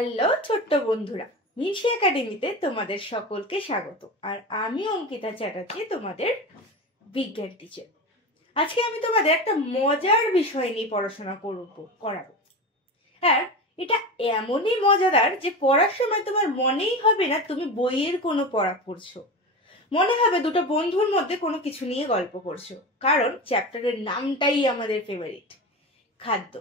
Hello ছোট্ট বন্ধুরা, মিনসি একাডেমিতে তোমাদের সকলকে স্বাগত। আর আমি অঙ্কিতা চ্যাটার্জি, তোমাদের বিজ্ঞান টিচার। আজকে আমি তোমাদের একটা মজার বিষয় নিয়ে পড়াশোনা করাবো। আর এটা এমনই মজাদার যে পড়ার সময় তোমার মনেই হবে না তুমি বইয়ের কোনো পড়া পড়ছো, মনে হবে দুটো বন্ধুর মধ্যে কোনো কিছু নিয়ে গল্প করছো। কারণ চ্যাপ্টারের নামটাই আমাদের ফেভারিট, খাদ্য।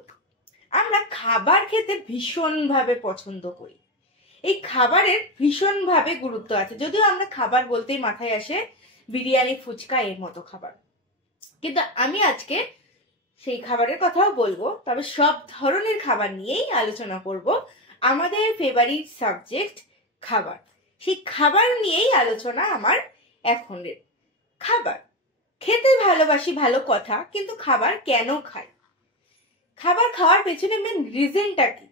আমরা খাবার খেতে ভীষণভাবে পছন্দ করি। এই খাবারের ভীষণভাবে গুরুত্ব আছে, যদিও আমরা খাবার বলতেই মাথায় আসে বিরিয়ানি, ফুচকা এর মতো খাবার। কিন্তু আমি আজকে সেই খাবারের কথাও বলবো, তবে সব ধরনের খাবার নিয়েই আলোচনা করব। আমাদের ফেভারিট সাবজেক্ট খাবার, সেই খাবার নিয়েই আলোচনা আমার এখনের। খাবার খেতে ভালোবাসি, ভালো কথা, কিন্তু খাবার কেন খাই? খাবার খাওয়ার পেছনে মেন রিজনটা কি?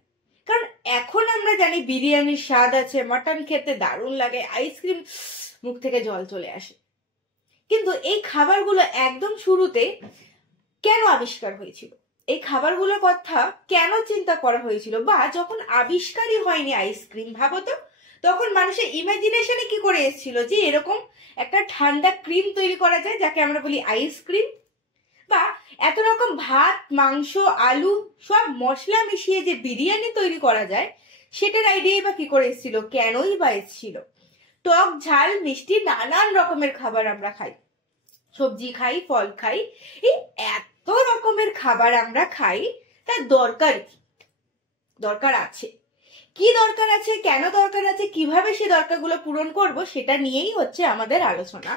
কারণ এখন আমরা জানি বিরিয়ানির স্বাদ আছে, মাটন খেতে দারুণ লাগে, আইসক্রিম মুখ থেকে জল চলে আসে। কিন্তু এই খাবারগুলো একদম শুরুতে কেন আবিষ্কার হয়েছিল? এই খাবারগুলোর কথা কেন চিন্তা করা হয়েছিল? বা যখন আবিষ্কারই হয়নি আইসক্রিম, ভাবো তো তখন মানুষের ইমাজিনেশনে কি করে এসেছিল যে এরকম একটা ঠান্ডা ক্রিম তৈরি করা যায় যাকে আমরা বলি আইসক্রিম, বা এত রকম ভাত, মাংস, আলু সব মশলা মিশিয়ে যে বিরিয়ানি তৈরি করা যায়, সেটার আইডিয়াই বা কি করে এসেছিল? কেনই বা এসেছিল? টক, ঝাল, মিষ্টি নানান রকমের খাবার আমরা খাই, সবজি খাই, ফল খাই, এই এত রকমের খাবার আমরা খাই, তার দরকার কি? দরকার আছে কি? দরকার আছে, কেন দরকার আছে, কিভাবে সেই দরকারগুলো পূরণ করব, সেটা নিয়েই হচ্ছে আমাদের আলোচনা।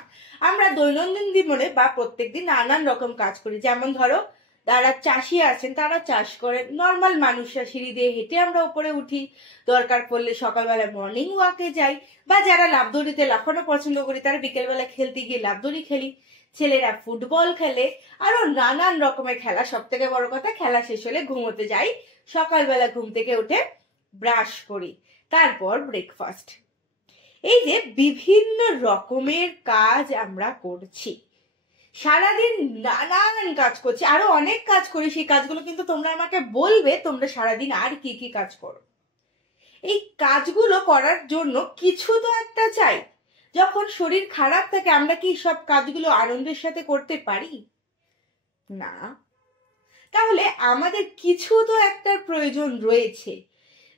আমরা দৈনন্দিন জীবনে বা প্রত্যেকদিন নানান রকম কাজ করি। যেমন ধরো, যারা চাষি আছেন তারা চাষ করেন, নর্মাল মানুষরা সিঁড়ি দিয়ে হেঁটে আমরা উপরে উঠি, দরকার পড়লে সকালবেলা মর্নিং ওয়াকে যাই, বা যারা লাফদড়িতে লাফানো পছন্দ করি তারা বিকেলবেলা খেলতে গিয়ে লাফদড়ি খেলি, ছেলেরা ফুটবল খেলে, আরো নানান রকমের খেলা। সব থেকে বড় কথা, খেলা শেষ হলে ঘুমোতে যাই, সকালবেলা ঘুম থেকে উঠে ব্রাশ করি, তারপর ব্রেকফাস্ট। এই যে বিভিন্ন রকমের কাজ আমরা করছি, সারাদিন নানান কাজ করছি, আরো অনেক কাজ করি। সেই কাজগুলো কিন্তু তোমরা আমাকে বলবে তোমরা সারাদিন আর কি কি কাজ করো। এই কাজগুলো করার জন্য কিছু তো একটা চাই। যখন শরীর খারাপ থাকে আমরা কি সব কাজগুলো আনন্দের সাথে করতে পারি? না। তাহলে আমাদের কিছু তো একটা প্রয়োজন রয়েছে,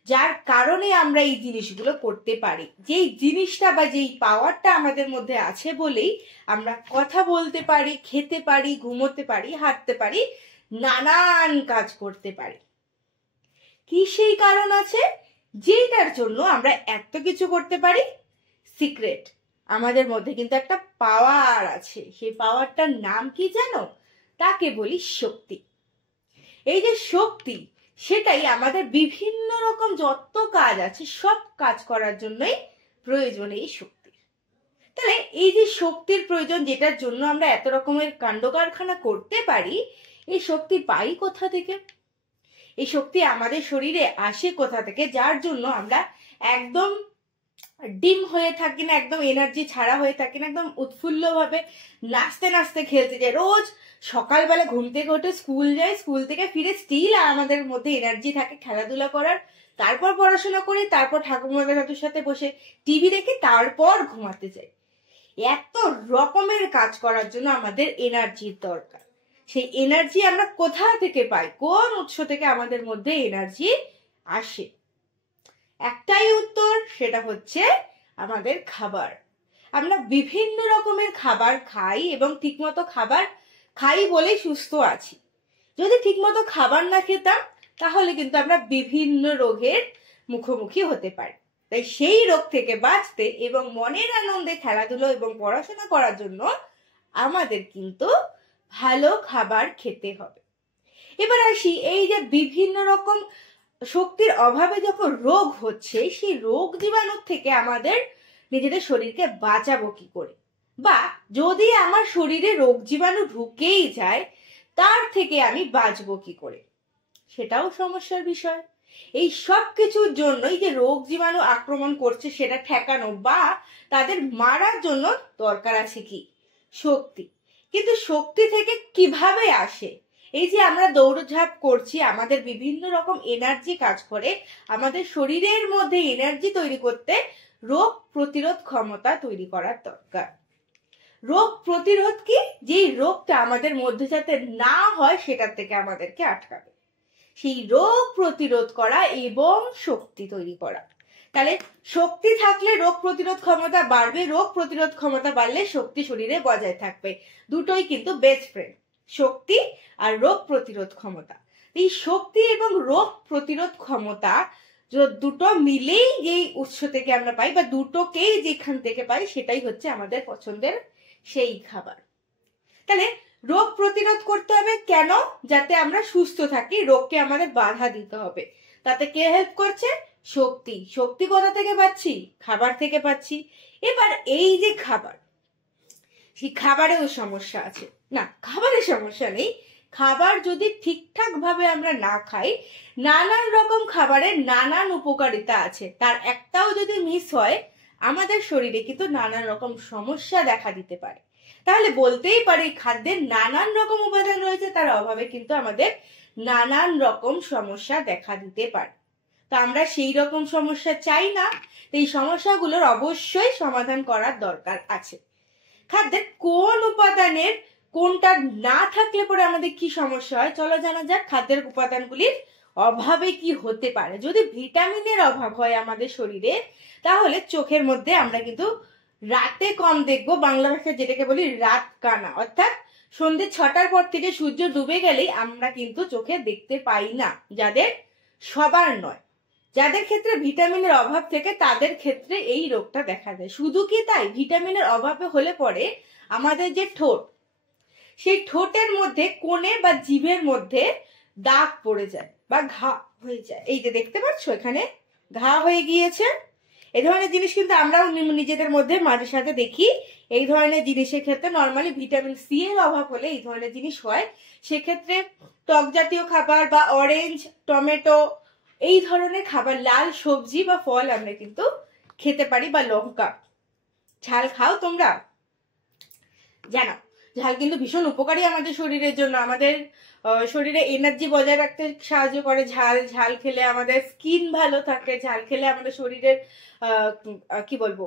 যার কারণে আমরা এই জিনিসগুলো করতে পারি। যেই জিনিসটা বা যেই পাওয়ারটা আমাদের মধ্যে আছে বলেই আমরা কথা বলতে পারি, খেতে পারি, ঘুমোতে পারি, হাঁটতে পারি, নানান কাজ করতে পারি। কি সেই কারণ আছে যেটার জন্য আমরা এত কিছু করতে পারি? সিক্রেট। আমাদের মধ্যে কিন্তু একটা পাওয়ার আছে, সেই পাওয়ারটার নাম কি জানো? তাকে বলি শক্তি। এই যে শক্তি, সেটাই আমাদের বিভিন্ন রকম যত কাজ আছে সব কাজ করার জন্যই প্রয়োজন এই শক্তির। তাহলে এই যে শক্তির প্রয়োজন, যেটার জন্য আমরা এত রকমের কাণ্ড কারখানা করতে পারি, এই শক্তি পাই কোথা থেকে? এই শক্তি আমাদের শরীরে আসে কোথা থেকে, যার জন্য আমরা একদম ডিম হয়ে থাকি না, একদম এনার্জি ছাড়া হয়ে থাকি না, একদম উৎফুল্ল ভাবে নাচতে নাচতে খেলতে যাই। রোজ সকালবেলা ঘুম থেকে উঠে স্কুল যাই, স্কুল থেকে ফিরে স্টিল আমাদের মধ্যে এনার্জি থাকে খেলাধুলা করার, তারপর পড়াশোনা করি, তারপর ঠাকুমা দাদুর সাথে বসে টিভি দেখি, তারপর ঘুমাতে যাই। এত রকমের কাজ করার জন্য আমাদের এনার্জির দরকার। সেই এনার্জি আমরা কোথা থেকে পাই? কোন উৎস থেকে আমাদের মধ্যে এনার্জি আসে? একটাই উত্তর, সেটা হচ্ছে আমাদের খাবার। আমরা বিভিন্ন রকমের খাবার খাই এবং ঠিকমতো খাবার খাই বলেই সুস্থ আছি। যদি ঠিকমতো খাবার না খেতাম তাহলে কিন্তু আমরা বিভিন্ন রোগের মুখোমুখি হতে পারি। তাই সেই রোগ থেকে বাঁচতে এবং মনের আনন্দে খেলাধুলো এবং পড়াশোনা করার জন্য আমাদের কিন্তু ভালো খাবার খেতে হবে। এবার আসি, এই যে বিভিন্ন রকম শক্তির অভাবে যখন রোগ হচ্ছে, সেই রোগ জীবাণুর থেকে আমাদের নিজেদের শরীরকে বাঁচাবো কি করে? বা যদি আমার শরীরে রোগ জীবাণু ঢুকেই যায়, তার থেকে আমি বাঁচবো কি করে? সেটাও সমস্যার বিষয়। এই সব কিছুর জন্যই যে রোগ জীবাণু আক্রমণ করছে সেটা ঠেকানো বা তাদের মারার জন্য দরকার আছে কি? শক্তি। কিন্তু শক্তি থেকে কিভাবে আসে এই যে আমরা দৌড়ঝাঁপ করছি, আমাদের বিভিন্ন রকম এনার্জি কাজ করে, আমাদের শরীরের মধ্যে এনার্জি তৈরি করতে রোগ প্রতিরোধ ক্ষমতা তৈরি করার দরকার। রোগ প্রতিরোধ কি? যেই রোগটা আমাদের মধ্যে যাতে না হয় সেটার থেকে আমাদেরকে আটকাবে, সেই রোগ প্রতিরোধ করা এবং শক্তি তৈরি করা। তাহলে শক্তি থাকলে রোগ প্রতিরোধ ক্ষমতা বাড়বে, রোগ প্রতিরোধ ক্ষমতা বাড়লে শক্তি শরীরে বজায় থাকবে। দুটোই কিন্তু বেস্ট ফ্রেন্ড, শক্তি আর রোগ প্রতিরোধ ক্ষমতা। এই শক্তি এবং রোগ প্রতিরোধ ক্ষমতা দুটো মিলেই যেই উৎস থেকে আমরা পাই, বা দুটোকেই যেখান থেকে পাই, সেটাই হচ্ছে আমাদের পছন্দের সেই খাবার। তাহলে রোগ প্রতিরোধ করতে হবে কেন? যাতে আমরা সুস্থ থাকি, রোগকে আমাদের বাধা দিতে হবে। তাতে কে হেল্প করছে? শক্তি। শক্তি কোথা থেকে পাচ্ছি? খাবার থেকে পাচ্ছি। এবার এই যে খাবার, সেই খাবারেও সমস্যা আছে না? খাবারের সমস্যা নেই। খাবার যদি ঠিকঠাক ভাবে আমরা না খাই, নানান রকম খাবারের নানান উপকারিতা আছে, তার একটাও যদি মিস হয়, আমাদের শরীরে কিন্তু নানান রকম সমস্যা দেখা দিতে পারে। তাহলে বলতেই পারি খাদ্যের নানান রকম উপাদান রয়েছে, তার অভাবে কিন্তু আমাদের নানান রকম সমস্যা দেখা দিতে পারে। তো আমরা সেই রকম সমস্যা চাই না। এই সমস্যাগুলোর অবশ্যই সমাধান করার দরকার আছে। খাদ্যের কোন উপাদানের কোনটা না থাকলে পরে আমাদের কি সমস্যা হয়, চলো জানা যাক। খাদ্যের উপাদানগুলির অভাবে কি হতে পারে। যদি ভিটামিনের অভাব হয় আমাদের শরীরে, তাহলে চোখের মধ্যে আমরা কিন্তু রাতে কম দেখবো, বাংলা ভাষায় যেটাকে বলি রাত কানা, অর্থাৎ সন্ধ্যে 6টার পর থেকে সূর্য ডুবে গেলেই আমরা কিন্তু চোখে দেখতে পাই না। যাদের, সবার নয়, যাদের ক্ষেত্রে ভিটামিনের অভাব থেকে তাদের ক্ষেত্রে এই রোগটা দেখা যায়। শুধু কি তাই? ভিটামিনের অভাবে হলে পরে আমাদের যে ঠোঁট, সেই ঠোঁটের মধ্যে কোণে বা জিভের মধ্যে দাগ পড়ে যায় বা ঘা হয়ে যায়। এই যে দেখতে পাচ্ছ এখানে ঘা হয়ে গিয়েছে। এই ধরনের জিনিস কিন্তু আমরাও নিজেদের মধ্যে মাঝে সাথে দেখি। এই ধরনের জিনিসের ক্ষেত্রে নর্মালি ভিটামিন সি এর অভাব হলে এই ধরনের জিনিস হয়। সেক্ষেত্রে টক জাতীয় খাবার বা অরেঞ্জ, টমেটো, এই ধরনের খাবার, লাল সবজি বা ফল আমরা কিন্তু খেতে পারি, বা লঙ্কা। ঝাল খাও তোমরা? জানো ঝাল কিন্তু ভীষণ উপকারী আমাদের শরীরের জন্য। আমাদের শরীরে এনার্জি বজায় রাখতে সাহায্য করে ঝাল। ঝাল খেলে আমাদের স্কিন ভালো থাকে। ঝাল খেলে আমাদের শরীরের কি বলবো,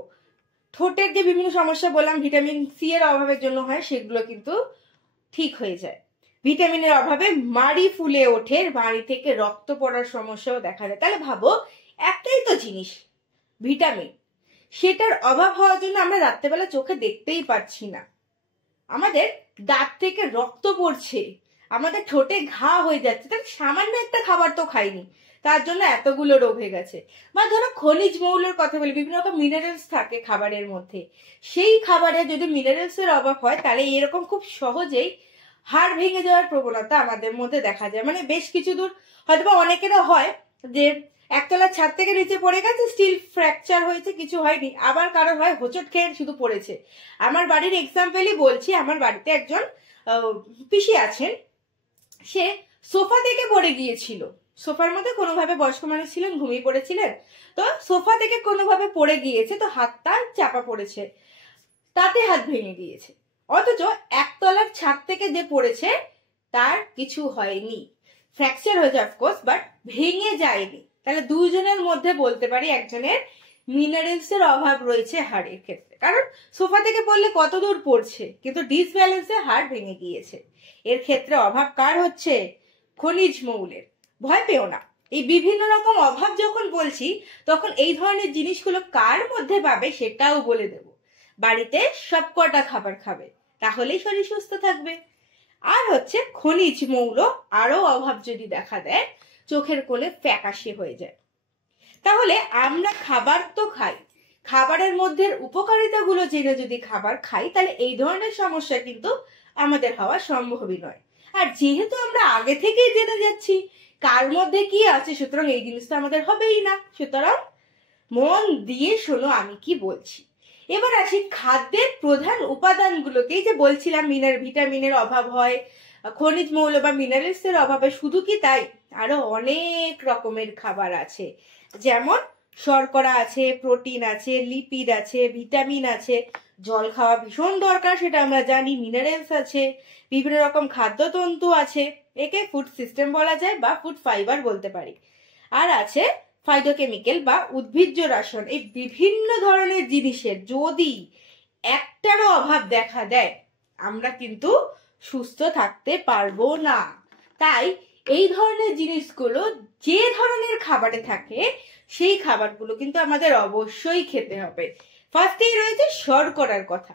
ঠোঁটের যে বিভিন্ন সমস্যা বললাম ভিটামিন সি এর অভাবের জন্য হয়, সেগুলো কিন্তু ঠিক হয়ে যায়। ভিটামিনের অভাবে মাড়ি ফুলে ওঠে, মাড়ি থেকে রক্ত পড়ার সমস্যাও দেখা যায়। তাহলে ভাবো, একটাই তো জিনিস ভিটামিন, সেটার অভাব হওয়ার জন্য আমরা রাত্রেবেলা চোখে দেখতেই পাচ্ছি না, আমাদের দাঁত থেকে রক্ত পড়ছে, আমাদের ঠোঁটে ঘা হয়ে যাচ্ছে। তাহলে সামান্য একটা খাবার তো খাইনি, তার জন্য এতগুলো রোগ হয়ে গেছে। বা ধরো খনিজ মৌলের কথা বলি, বিভিন্ন রকম মিনারেলস থাকে খাবারের মধ্যে। সেই খাবারে যদি মিনারেলস এর অভাব হয়, তাহলে এরকম খুব সহজেই হাড় ভেঙে যাওয়ার প্রবণতা আমাদের মধ্যে দেখা যায়। মানে বেশ কিছু দূর, হয়তো বা অনেকেরও হয় যে একতলার ছাদ থেকে নিচে পড়ে গেছে, স্টিল ফ্র্যাকচার হয়েছে, কিছু হয়নি। আবার কারো হয় হোঁচট খেয়ে শুধু পড়েছে। আমার বাড়ির এক্সাম্পলই বলছি। আমার বাড়িতে একজন পিসি আছেন, সে সোফা থেকে পড়ে গিয়েছিল। সোফার মধ্যে কোনোভাবে, বয়স্ক মানুষ ছিলেন, ঘুমিয়ে পড়েছিলেন, তো সোফা থেকে কোনোভাবে পড়ে গিয়েছে, তো হাতটা চাপা পড়েছে, তাতে হাত ভেঙে গিয়েছে। অথচ একতলার ছাদ থেকে যে পড়েছে তার কিছু হয়নি, ফ্র্যাকচার হয়েছে অফকোর্স, বাট ভেঙে যায়নি। তাহলে দুজনের মধ্যে বলতে পারি একজনের মিনারেলস এর অভাব রয়েছে হাড়ের ক্ষেত্রে। কারণ সোফা থেকে পড়লে কত দূর পড়ছে, কিন্তু ডিসব্যালেন্সে হাড় ভেঙে গিয়েছে। এর ক্ষেত্রে অভাব কার হচ্ছে? খনিজ মৌলের। ভয় পেও না, এই বিভিন্ন রকম অভাব যখন বলছি, তখন এই ধরনের জিনিসগুলো কার মধ্যে পাবে সেটাও বলে দেব। বাড়িতে সবকটা খাবার খাবে, তাহলেই শরীর সুস্থ থাকবে। আর হচ্ছে খনিজ মৌল আরো অভাব যদি দেখা দেয়, চোখের কোলে ফ্যাকাশে হয়ে যায়। তাহলে আমরা খাবার তো খাই, খাবারের মধ্যে উপকারিতাগুলো জেনে যদি খাবার খাই, তাহলে এই ধরনের সমস্যা কিন্তু আমাদের হওয়া সম্ভবই নয়। আর যেহেতু আমরা আগে থেকেই জেনে যাচ্ছি কার মধ্যে কি আছে, সুতরাং এই জিনিসটা আমাদের হবেই না। সুতরাং মন দিয়ে শোনো আমি কি বলছি। এবার আসি খাদ্যের প্রধান উপাদানগুলোকে। যে বলছিলাম ভিটামিনের অভাব হয়, খনিজ মৌল বা মিনারেলস এর অভাবে। শুধু কি তাই? আরো অনেক রকমের খাবার আছে, যেমন শর্করা আছে, প্রোটিন আছে, লিপিড আছে, ভিটামিন আছে, জল খাওয়া ভীষণ দরকার সেটা আমরা জানি, মিনারেলস আছে, বিভিন্ন রকম খাদ্যতন্তু আছে, একে ফুড সিস্টেম বলা যায় বা ফুড ফাইবার বলতে পারি। আর আছে ফাইটোকেমিক্যাল বা উদ্ভিজ্জ রসায়ন। এই বিভিন্ন ধরনের জিনিসের যদি একটারও অভাব দেখা দেয় আমরা কিন্তু সুস্থ থাকতে পারবো না। তাই এই ধরনের জিনিসগুলো যে ধরনের খাবারে থাকে সেই খাবারগুলো কিন্তু আমাদের অবশ্যই খেতে হবে। ফার্স্টেই রয়েছে শর্করার কথা।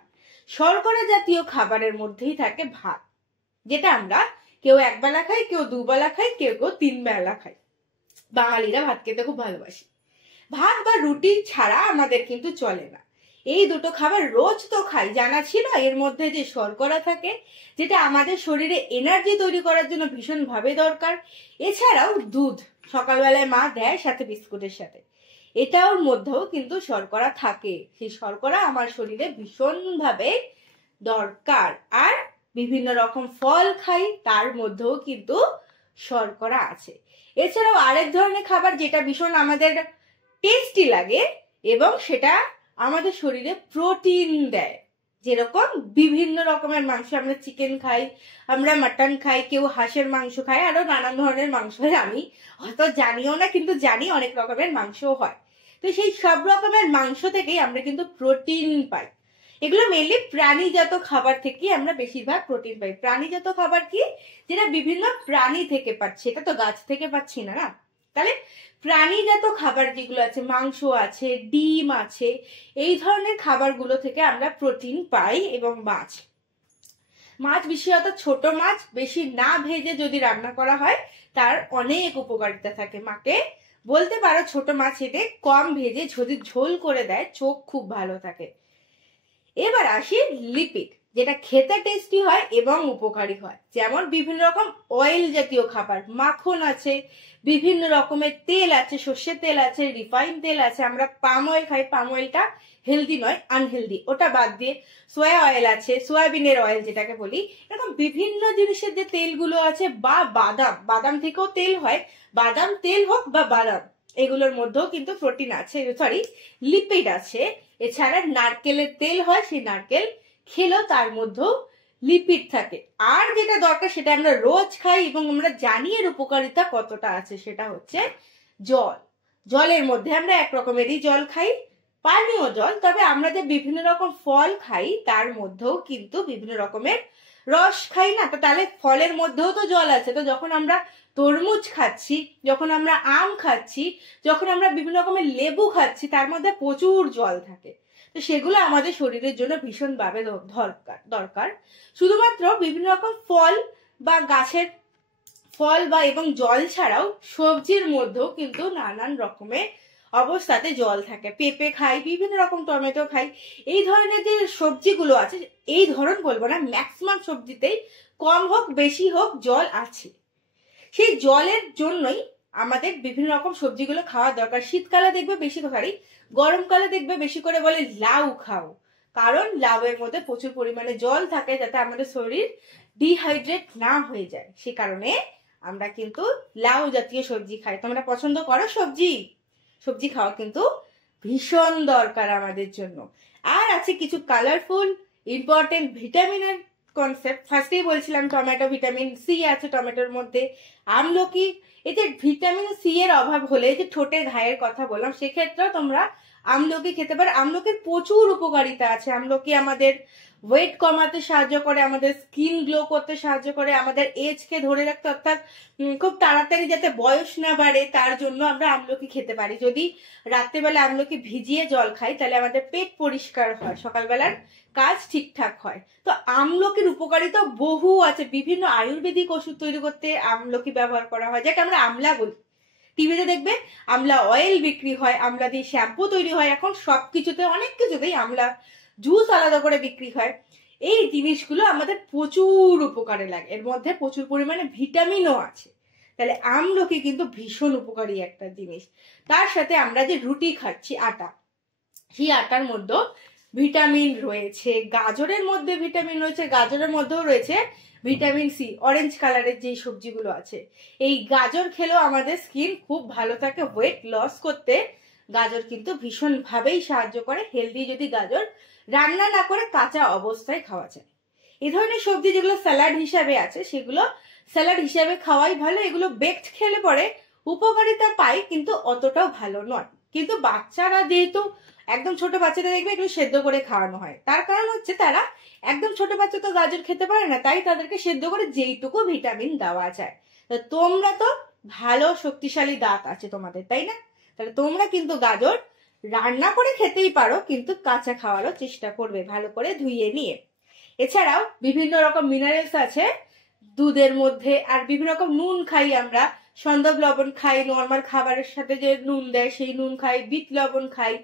শর্করা জাতীয় খাবারের মধ্যেই থাকে ভাত, যেটা আমরা কেউ একবেলা খাই, কেউ দুবেলা খাই, কেউ কেউ 3 বেলা খাই। বাঙালিরা ভাত খেতে খুব ভালোবাসে। ভাত বা রুটি ছাড়া আমাদের কিন্তু চলে না। এই দুটো খাবার রোজ তো খাই, জানা ছিল এর মধ্যে যে শর্করা থাকে, যেটা আমাদের শরীরে এনার্জি তৈরি করার জন্য ভীষণভাবে দরকার। এছাড়াও দুধ সকালবেলায় মা দেয় সাথে বিস্কুটের সাথে, এটার মধ্যেও কিন্তু শর্করা থাকে। সেই শর্করা আমার শরীরে ভীষণভাবে দরকার। আর বিভিন্ন রকম ফল খাই, তার মধ্যেও কিন্তু শর্করা আছে। এছাড়াও আরেক ধরনের খাবার যেটা ভীষণ আমাদের টেস্টি লাগে এবং সেটা আমাদের শরীরে প্রোটিন দেয়, যেরকম বিভিন্ন রকমের মাংস, আমরা চিকেন খাই, আমরা মাটন খাই, কেউ হাঁসের মাংস খায়, আরো নানান ধরনের মাংস হয়। আমি হয়তো জানিও না, কিন্তু জানি অনেক রকমের মাংসও হয়। তো সেই সব রকমের মাংস থেকেই আমরা কিন্তু প্রোটিন পাই। এগুলো মেনলি প্রাণীজাত খাবার থেকে আমরা বেশিরভাগ প্রোটিন পাই। প্রাণীজাত খাবার কি? যেটা বিভিন্ন প্রাণী থেকে পাচ্ছি, এটা তো গাছ থেকে পাচ্ছি না। তাহলে প্রাণীজাত খাবার যেগুলো আছে, মাংস আছে, ডিম আছে, এই ধরনের খাবারগুলো থেকে আমরা প্রোটিন পাই। এবং মাছ বিশেষত ছোট মাছ বেশি না ভেজে যদি রান্না করা হয় তার অনেক উপকারিতা থাকে। মাকে বলতে পারো ছোট মাছ এনে কম ভেজে যদি ঝোল করে দেয় চোখ খুব ভালো থাকে। এবার আসি লিপিড, যেটা খেতে টেস্টি হয় এবং উপকারী হয়। যেমন বিভিন্ন রকম অয়েল জাতীয় খাবার, মাখন আছে, বিভিন্ন রকমের তেল আছে, সর্ষের তেল আছে, রিফাইন তেল আছে। আমরা পাম অয়েল খাই, পাম অয়েলটা হেলদি নয়, আনহেলদি, ওটা বাদ দিয়ে সোয়া অয়েল আছে, সয়াবিনের অয়েল যেটাকে বলি। এরকম বিভিন্ন জিনিসের যে তেলগুলো আছে, বা বাদাম থেকেও তেল হয়, বাদাম তেল হোক বা বাদাম, এগুলোর মধ্যেও কিন্তু প্রোটিন আছে, লিপিড আছে। এছাড়া নারকেলের তেল হয়, সেই নারকেল খেলেও তার মধ্যেও লিপিড থাকে। আর যেটা দরকার সেটা আমরা রোজ খাই এবং আমরা জানি এর উপকারিতা কতটা আছে, সেটা হচ্ছে জল। জলের মধ্যে আমরা এক রকমেরই জল খাই, পানীয় জল। তবে আমরা যে বিভিন্ন রকম ফল খাই তার মধ্যেও কিন্তু বিভিন্ন রকমের রস খাই না, তো তাহলে ফলের মধ্যেও তো জল আছে। তো যখন আমরা তরমুজ খাচ্ছি, যখন আমরা আম খাচ্ছি, যখন আমরা বিভিন্ন রকমের লেবু খাচ্ছি, তার মধ্যে প্রচুর জল থাকে। তো সেগুলো আমাদের শরীরের জন্য ভীষণভাবে দরকার। শুধুমাত্র বিভিন্ন রকম ফল বা গাছের ফল বা এবং জল ছাড়াও সবজির মধ্যেও কিন্তু নানান রকমের অবস্থাতে জল থাকে। পেঁপে খাই, বিভিন্ন রকম টমেটো খাই, এই ধরনের যে সবজিগুলো আছে, এই ধরন বলবো না, ম্যাক্সিমাম সবজিতেই কম হোক বেশি হোক জল আছে। সেই জলের জন্যই আমাদের বিভিন্ন রকম সবজিগুলো খাওয়া দরকার। শীতকালে দেখবে বেশি খাই, গরমকালে দেখবে বেশি করে বলে লাউ খাও, কারণ লাউয়ের মধ্যে প্রচুর পরিমাণে জল থাকে, যাতে আমাদের শরীর ডিহাইড্রেট না হয়ে যায়। সে কারণে আমরা কিন্তু লাউ জাতীয় সবজি খাই। তোমরা পছন্দ করো সবজি খাওয়া কিন্তু ভীষণ দরকার আমাদের জন্য। আর আছে কিছু কালারফুল ইম্পর্টেন্ট ভিটামিনের কনসেপ্ট। ফার্স্টেই বলছিলাম টমেটো, ভিটামিন সি আছে টমেটোর মধ্যে। আমলকি, এতে ভিটামিন সি এর অভাব হলে, যে ঠোঁটের ঘায়ের কথা বললাম, সেক্ষেত্রেও তোমরা আমলকি খেতে পারো। আমলকির প্রচুর উপকারিতা আছে। আমলকি আমাদের ওয়েট কমাতে সাহায্য করে, আমাদের স্কিন গ্লো করতে সাহায্য করে, আমাদের এজকে ধরে রাখতে, অর্থাৎ খুব তাড়াতাড়ি যাতে বয়স না বাড়ে তার জন্য আমরা আমলকি খেতে পারি। যদি রাত্রেবেলা আমলকি ভিজিয়ে জল খাই তাহলে আমাদের পেট পরিষ্কার হয়, সকালবেলার কাজ ঠিকঠাক হয়। তো আমলকির উপকারিতা বহু আছে। বিভিন্ন আয়ুর্বেদিক ওষুধ তৈরি করতে আমলকি ব্যবহার করা হয়, যেটা আমরা আমলা বলি। টিভিতে দেখবে আমলা অয়েল বিক্রি হয়, আমলা দিয়ে শ্যাম্পু তৈরি হয়, এখন সবকিছুতে অনেক কিছুতেই আমলা জুস আলাদা করে বিক্রি হয়। এই জিনিসগুলো আমাদের প্রচুর উপকারে লাগে, এর মধ্যে প্রচুর পরিমাণে ভিটামিনও আছে। তাহলে আমলকি কিন্তু ভীষণ উপকারী একটা জিনিস। তার সাথে আমরা যে রুটি খাচ্ছি আটা, সেই আটার মধ্যেও ভিটামিন রয়েছে। গাজরের মধ্যে ভিটামিন রয়েছে, গাজরের মধ্যেও রয়েছে ভিটামিন সি। অরেঞ্জ কালারের যে সবজিগুলো আছে, এই গাজর খেলেও আমাদের স্কিন খুব ভালো থাকে, ওয়েট লস করতে গাজর কিন্তু ভীষণভাবেই সাহায্য করে। হেলদি যদি গাজর রান্না না করে কাঁচা অবস্থায় খাওয়া যায়। এই ধরনের সবজি যেগুলো স্যালাড হিসাবে আছে সেগুলো স্যালাড হিসাবে খাওয়াই ভালো। এগুলো বেকড খেলে পরে উপকারিতা পায় কিন্তু অতটাও ভালো নয়। কিন্তু বাচ্চারা যেহেতু একদম ছোট বাচ্চারা দেখবে এগুলো সেদ্ধ করে খাওয়ানো হয়, তার কারণ হচ্ছে তারা একদম ছোট বাচ্চা তো গাজর খেতে পারে না, তাই তাদেরকে সেদ্ধ করে যেইটুকু ভিটামিন দেওয়া যায়। তো তোমরা তো ভালো শক্তিশালী দাঁত আছে তোমাদের, তাই না? তাহলে তোমরা কিন্তু গাজর রান্না করে খেতেই পারো, কিন্তু কাঁচা খাওয়ারও চেষ্টা করবে ভালো করে ধুইয়ে নিয়ে। এছাড়াও বিভিন্ন রকম মিনারেলস আছে দুধের মধ্যে। আর বিভিন্ন রকম নুন খাই আমরা, সন্দব লবণ খাই, নর্মাল খাবারের সাথে যে নুন দেয় সেই নুন খাই, বিট লবণ খাই।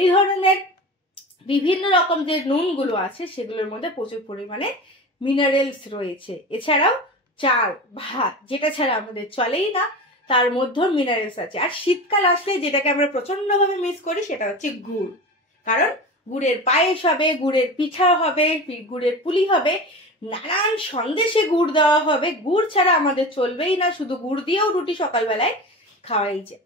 এই ধরনের বিভিন্ন রকম যে নুনগুলো আছে সেগুলোর মধ্যে প্রচুর পরিমাণে মিনারেলস রয়েছে। এছাড়াও চাল ভাত যেটা ছাড়া আমাদের চলেই না, তার মধ্যেও মিনারেলস আছে। আর শীতকাল আসলে যেটাকে আমরা প্রচন্ডভাবে মিস করি সেটা হচ্ছে গুড়। কারণ গুড়ের পায়েস হবে, গুড়ের পিঠা হবে, গুড়ের পুলি হবে, নানান সন্দেশে গুড় দেওয়া হবে। গুড় ছাড়া আমাদের চলবেই না, শুধু গুড় দিয়েও রুটি সকালবেলায় খাওয়াই যায়।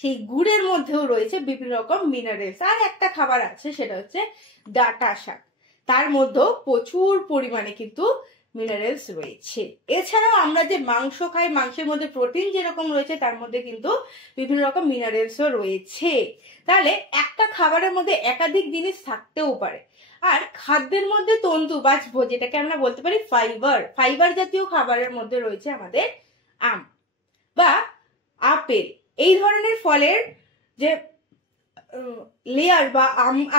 সেই গুড়ের মধ্যেও রয়েছে বিভিন্ন রকম মিনারেলস। আর একটা খাবার আছে সেটা হচ্ছে ডাঁটা শাক, তার মধ্যেও প্রচুর পরিমাণে কিন্তু মিনারেলস রয়েছে। এছাড়াও আমরা যে মাংস খাই, মাংসের মধ্যে প্রোটিন যেরকম রয়েছে তার মধ্যে কিন্তু বিভিন্ন রকম মিনারেলসও রয়েছে। তাহলে একটা খাবারের মধ্যে একাধিক জিনিস থাকতেও পারে। আর খাদ্যের মধ্যে তন্তু বা যেটাকে আমরা বলতে পারি ফাইবার জাতীয় খাবারের মধ্যে রয়েছে আমাদের আম বা আপেল। এই ধরনের ফলের যে লেয়ার বা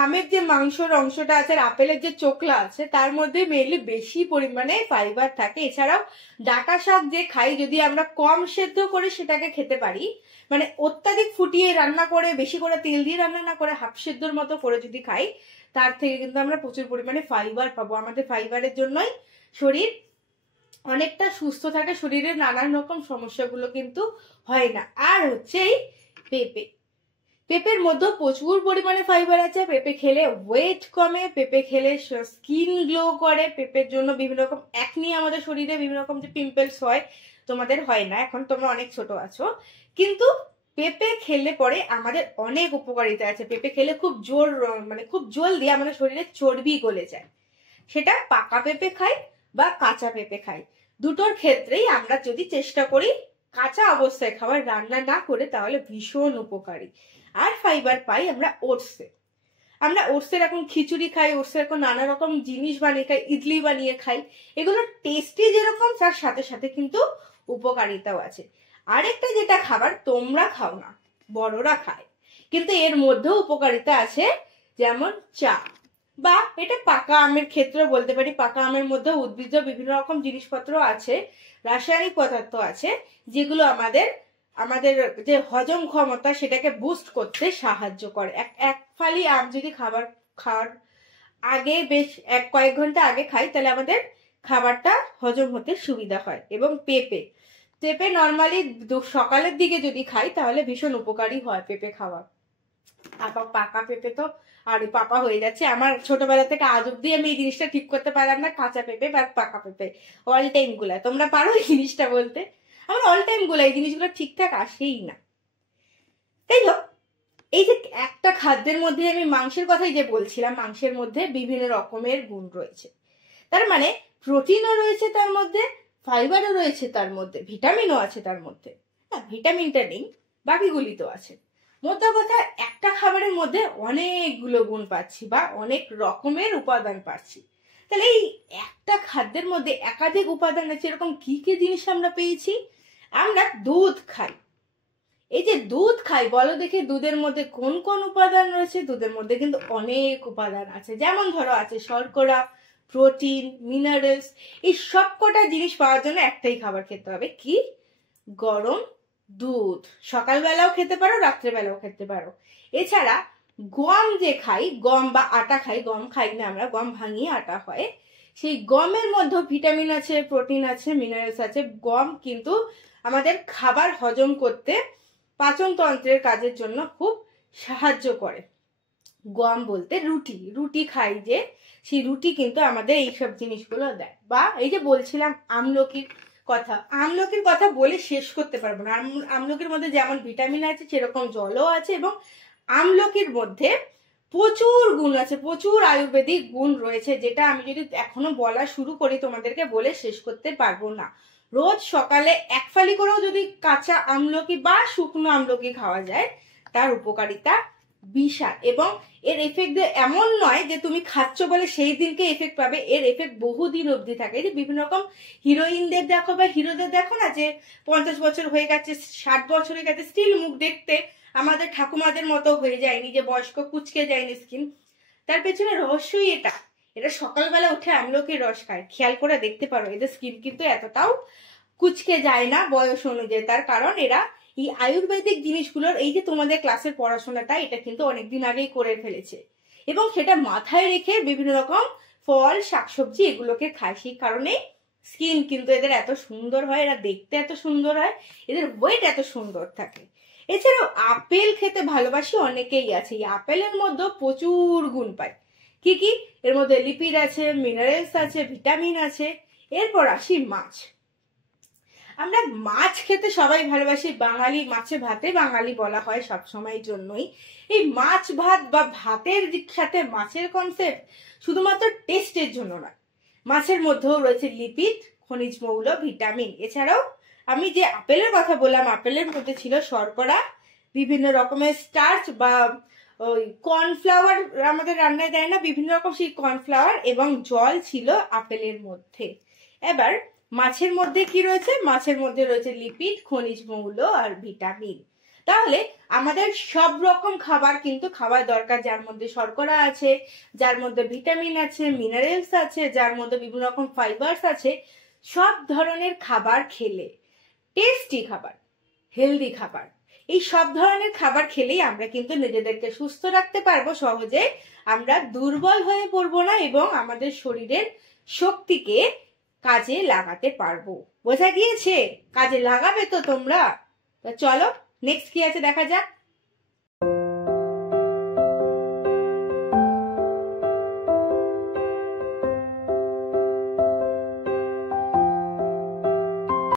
আমের যে মাংসর অংশটা আছে আর আপেলের যে চোকলা আছে তার মধ্যে মেনলি বেশি পরিমাণে ফাইবার থাকে। এছাড়াও ডাঁটা শাক যে খাই, যদি আমরা কম সেদ্ধ করে সেটাকে খেতে পারি, মানে অত্যাধিক ফুটিয়ে রান্না করে বেশি করে তেল দিয়ে রান্না না করে হাফ সেদ্ধর মতো করে যদি খাই, তার থেকে কিন্তু আমরা প্রচুর পরিমাণে ফাইবার পাবো। আমাদের ফাইবারের জন্যই শরীর অনেকটা সুস্থ থাকে, শরীরের নানান রকম সমস্যাগুলো কিন্তু হয় না। আর হচ্ছে এই পেঁপের মধ্যে প্রচুর পরিমাণে ফাইবার আছে। পেঁপে খেলে ওয়েট কমে, পেঁপে খেলে স্কিন গ্লো করে, পেঁপের জন্য বিভিন্ন রকম একনি আমাদের শরীরে বিভিন্ন রকম যে পিম্পলস হয়, তোমাদের হয় না, এখন তোমরা অনেক ছোট আছো, কিন্তু পেঁপে খেলে পরে আমাদের অনেক উপকারিতা আছে। পেঁপে খেলে খুব জলদি আমাদের শরীরে চর্বি গলে যায়। সেটা পাকা পেঁপে খাই বা কাঁচা পেঁপে খাই, দুটোর ক্ষেত্রেই আমরা যদি চেষ্টা করি কাঁচা অবস্থায় খাবার রান্না না করে, তাহলে ভীষণ উপকারী। আর ফাইবার পাই আমরা ওটসের এখন খিচুড়ি খাই, ওটসের এখন নানা রকম জিনিস বানিয়ে খাই, ইডলি বানিয়ে খাই। এগুলোর টেস্টি যেরকম তার সাথে সাথে কিন্তু উপকারিতাও আছে। আরেকটা যেটা খাবার তোমরা খাও না, বড়রা খায়, কিন্তু এর মধ্যেও উপকারিতা আছে, যেমন চা বা এটা পাকা আমের ক্ষেত্রে বলতে পারি। পাকা আমের মধ্যে উদ্ভিজ্জ বিভিন্ন রকম জিনিসপত্র আছে, রাসায়নিক পদার্থ আছে, যেগুলো আমাদের যে হজম ক্ষমতা সেটাকে বুস্ট করতে সাহায্য করে। এক ফালি আম যদি খাওয়ার আগে বেশ কয়েক ঘন্টা আগে খাই, তাহলে আমাদের খাবারটা হজম হতে সুবিধা হয়। এবং পেঁপে নর্মালি সকালের দিকে যদি খাই তাহলে ভীষণ উপকারী হয় পেঁপে খাওয়া। পাকা পেঁপে তো আর পাপা হয়ে যাচ্ছে আমার। ছোটবেলা থেকে আজ অব্দি আমি এই জিনিসটা ঠিক করতে পারলাম না, কাঁচা পেঁপে বা পাকা পেঁপে। অল টাইম গুলা তোমরা পারো এই জিনিসটা বলতে? আমার অল টাইম গুলা এই জিনিসগুলো ঠিকঠাক আসেই না। তাই হোক, এই যে একটা খাদ্যের মধ্যে আমি মাংসের কথাই যে বলছিলাম, মাংসের মধ্যে বিভিন্ন রকমের গুণ রয়েছে। তার মানে প্রোটিনও রয়েছে তার মধ্যে, ফাইবারও রয়েছে তার মধ্যে, ভিটামিনও আছে তার মধ্যে। হ্যাঁ, ভিটামিনটা নেই, বাকিগুলি তো আছে। মোদ্দা কথা, একটা খাবারের মধ্যে অনেকগুলো গুণ পাচ্ছি বা অনেক রকমের উপাদান পাচ্ছি। তাহলে এই একটা খাদ্যের মধ্যে একাধিক উপাদান আছে। এরকম কি কি জিনিস আমরা পেয়েছি? আমরা দুধ খাই। এই যে দুধ খাই, বলো দেখি দুধের মধ্যে কোন কোন উপাদান রয়েছে? দুধের মধ্যে কিন্তু অনেক উপাদান আছে। যেমন ধরো আছে শর্করা, প্রোটিন, মিনারেলস। এই সব কটা জিনিস পাওয়ার জন্য একটাই খাবার খেতে হবে, কি? গরম দুধ। সকালবেলাও খেতে পারো, রাত্রেবেলাও খেতে পারো। এছাড়া গম যে খাই, গম বা আটা খাই, গম খাই না আমরা, গম ভাঙিয়ে আটা হয়, সেই গমের মধ্যে ভিটামিন আছে, প্রোটিন আছে, মিনারেলস আছে। গম কিন্তু আমাদের খাবার হজম করতে, পাচনতন্ত্রের কাজের জন্য খুব সাহায্য করে। গম বলতে রুটি খাই যে, সেই রুটি কিন্তু আমাদের এইসব জিনিসগুলো দেয়। বা এই যে বলছিলাম আমলকির কথা বলে শেষ করতে পারবো না। আমলকির মধ্যে যেমন ভিটামিন আছে সেরকম জলও আছে এবং আমলকির মধ্যে প্রচুর গুণ আছে, প্রচুর আয়ুর্বেদিক গুণ রয়েছে, যেটা আমি যদি এখনো বলা শুরু করি তোমাদেরকে বলে শেষ করতে পারবো না। রোজ সকালে এক ফালি করেও যদি কাঁচা আমলকি বা শুকনো আমলকি খাওয়া যায়, তার উপকারিতা বিশাল। এবং এর এফেক্ট এমন নয় যে তুমি খাচ্ছ বলে সেই দিনকে এফেক্ট পাবে, এর এফেক্ট বহুদিন অবধি থাকে। যে বিভিন্ন রকম হিরোইনদের দেখো বা হিরোদের দেখো না, যে 50 বছর হয়ে গেছে, 60 বছর হয়ে গেছে, স্টিল মুখ দেখতে আমাদের ঠাকুমাদের মতো হয়ে যায়নি, যে বয়স্ক কুচকে যায়নি স্কিন। তার পেছনে রহস্যই এটা। এরা সকালবেলা উঠে আমলকির রস খায়, খেয়াল করে দেখতে পারো এদের স্কিন কিন্তু এতটাও কুচকে যায় না বয়স অনুযায়ী। তার কারণ এরা এই আয়ুর্বেদিক জিনিসগুলোর, এই যে তোমাদের ক্লাসের পড়াশোনাটা, এটা কিন্তু অনেকদিন আগেই করে ফেলেছে এবং সেটা মাথায় রেখে বিভিন্ন রকম ফল শাকসবজি এগুলোকে খায়। সেই কারণে স্কিন কিন্তু এদের এত সুন্দর হয়, এরা দেখতে এত সুন্দর হয়, এদের ওয়েট এত সুন্দর থাকে। এছাড়াও আপেল খেতে ভালোবাসি অনেকেই আছে। এই আপেলের মধ্যে প্রচুর গুণ পায়। কি কি? এর মধ্যে লিপিড আছে, মিনারেলস আছে, ভিটামিন আছে। এরপর আসি মাছ। আমরা মাছ খেতে সবাই ভালোবাসি, বাঙালি মাছে ভাতে বাঙালি বলা হয় সব সময়ের জন্যই। এই মাছ ভাত বা ভাতের সাথে মাছের কনসেপ্ট শুধুমাত্র টেস্টের জন্য নয়, মাছের মধ্যেও রয়েছে লিপিড, খনিজ মৌল, ভিটামিন। এছাড়াও আমি যে আপেলের কথা বললাম, আপেলের মধ্যে ছিল শর্করা, বিভিন্ন রকমের স্টার্চ বা ওই কর্নফ্লাওয়ার আমাদের রান্নায় দেয় না, বিভিন্ন রকম সেই কর্নফ্লাওয়ার এবং জল ছিল আপেলের মধ্যে। এবার মাছের মধ্যে কি রয়েছে? মাছের মধ্যে রয়েছে লিপিড, খনিজ মৌল আর ভিটামিন। তাহলে আমাদের সব রকম খাবার কিন্তু খাওয়া দরকার, যার মধ্যে শর্করা আছে, যার মধ্যে ভিটামিন আছে, মিনারেলস আছে, যার মধ্যে বিভিন্ন রকম ফাইবারস আছে। সব ধরনের খাবার খেলে, টেস্টি খাবার, হেলদি খাবার, এই সব ধরনের খাবার খেলেই আমরা কিন্তু নিজেদেরকে সুস্থ রাখতে পারবো সহজে। আমরা দুর্বল হয়ে পড়বো না এবং আমাদের শরীরের শক্তিকে কাজে লাগাতে পারবো। বোঝা গিয়েছে? কাজে লাগাবে তো তোমরা? চলো নেক্সট কি আছে দেখা যাক।